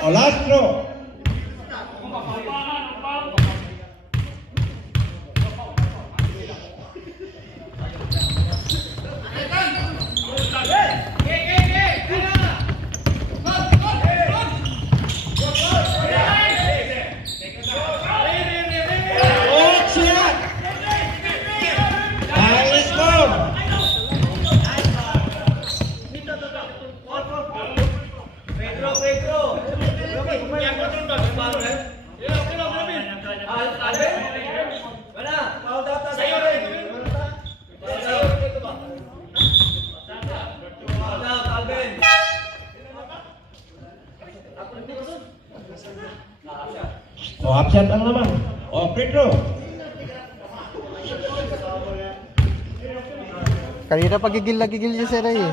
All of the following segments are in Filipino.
O last throw. O absent ang naman. O free throw. Kanina pagigil na gigil siya si Ray eh.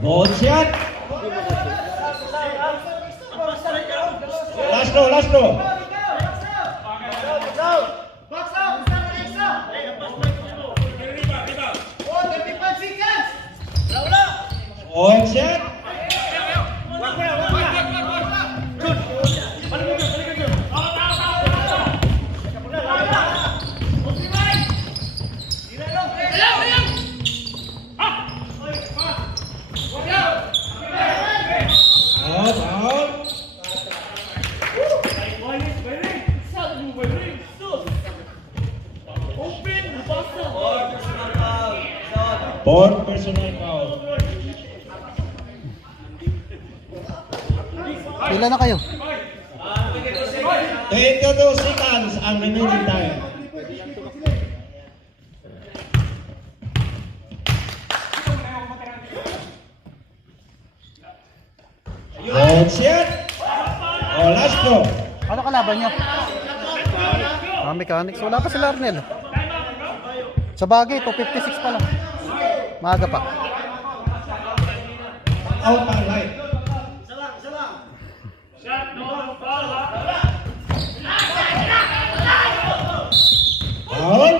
Good shot. Last throw, last throw. Good shot. Fourth personal foul. Pila na kayo? 22 seconds ang remaining time. Good shot. O last throw. Ano kalaban niyo? Mechanics. Wala pa si Larnel. Sa bagay, 256 pa lang. Maaga pa. Out ang line. Foul.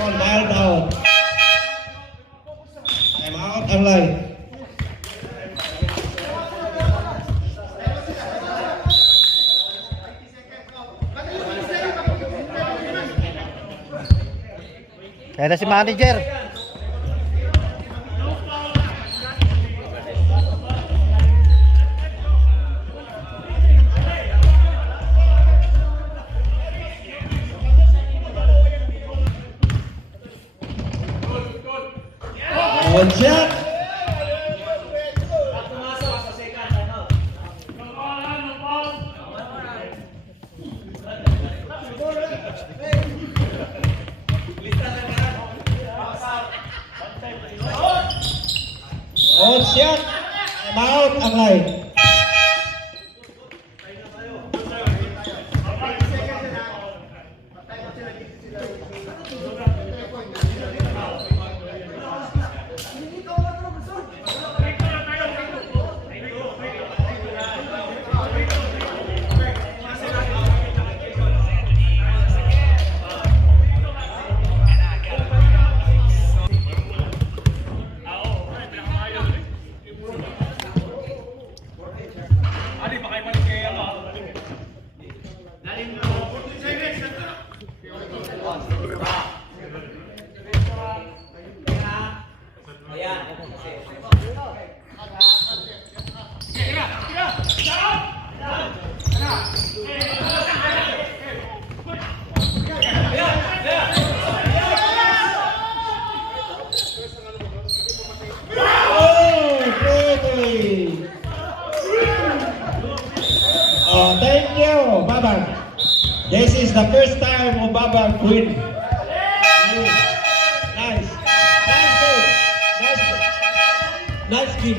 On dial down. Time out ang line. Kaya na si manager. Good shot. Good shot. Time out ang line. Oh, thank you, Babang. This is the first time of Babang win. Nice. Nice game. Nice game.